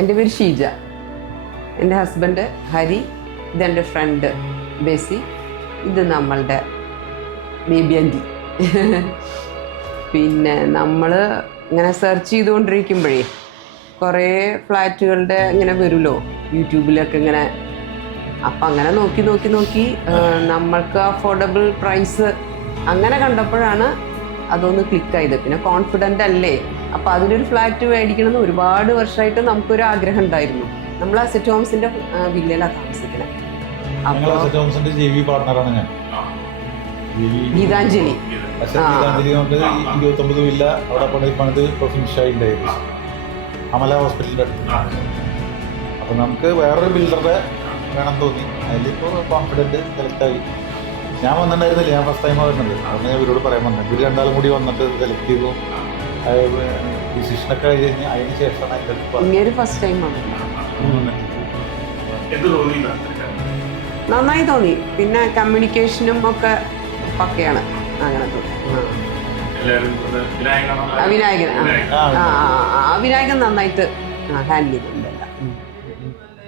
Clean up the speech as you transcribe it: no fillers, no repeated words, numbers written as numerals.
എൻ്റെ പേര് ഷീജ. എൻ്റെ ഹസ്ബൻഡ് ഹരി. ഇതെൻ്റെ ഫ്രണ്ട് ബേസി. ഇത് നമ്മളുടെ ബേബി ആൻറ്റി. പിന്നെ നമ്മൾ ഇങ്ങനെ സെർച്ച് ചെയ്തുകൊണ്ടിരിക്കുമ്പോഴേ കുറേ ഫ്ലാറ്റുകളുടെ ഇങ്ങനെ വരുമല്ലോ യൂട്യൂബിലൊക്കെ ഇങ്ങനെ. അപ്പം അങ്ങനെ നോക്കി നോക്കി നോക്കി നമ്മൾക്ക് അഫോർഡബിൾ പ്രൈസ് അങ്ങനെ കണ്ടപ്പോഴാണ് അതൊന്ന് ക്ലിക്കായത്. പിന്നെ കോൺഫിഡൻ്റ് അല്ലേ, അപ്പോൾ അതിലൊരു ഫ്ലാറ്റ് മേടിക്കണമെന്ന് ഒരുപാട് വർഷമായിട്ട് നമുക്കൊരു ആഗ്രഹം ഉണ്ടായിരുന്നു. നമ്മൾ അസറ്റ് ഹോംസിൻ്റെ വില്ലയിലാണ് താമസിക്കുന്നത്. അപ്പോൾ ഗീതാഞ്ജലി 29 വില്ല അവിടെ പണിത് പ്രൊഫിൻഷ്യായി ഉണ്ടായിരുന്നു അമല ഹോസ്പിറ്റലിൻ്റെ അടുത്ത്. അപ്പോൾ നമുക്ക് വേറൊരു ബിൽഡറുടെ വേണം തോന്നി. അതിലിപ്പോൾ കോൺഫിഡൻറ്റ് സെലക്റ്റായി. ഞാൻ വന്നിട്ടുണ്ടായിരുന്നില്ല, ഞാൻ ഫസ്റ്റ് ടൈമാണ് വരുന്നത്. അതുകൊണ്ട് ഞാൻ ഇവരോട് പറയാൻ വന്നത്. ഇവർ രണ്ടാളും കൂടി വന്നിട്ട് സെലക്ട് ചെയ്തു. ഡിസിഷനൊക്കെ കഴിഞ്ഞ് അതിന് ശേഷമാണ് ഇങ്ങനെ ഫസ്റ്റ് ടൈമാണ്. നന്നായി തോന്നി. പിന്നെ കമ്മ്യൂണിക്കേഷനും ഒക്കെ പക്കയാണ്. അങ്ങനെ തോന്നി. വിനായകൻ വിനായകൻ നന്നായിട്ട് ഹാൻഡിൽ ചെയ്തിട്ടുണ്ട്.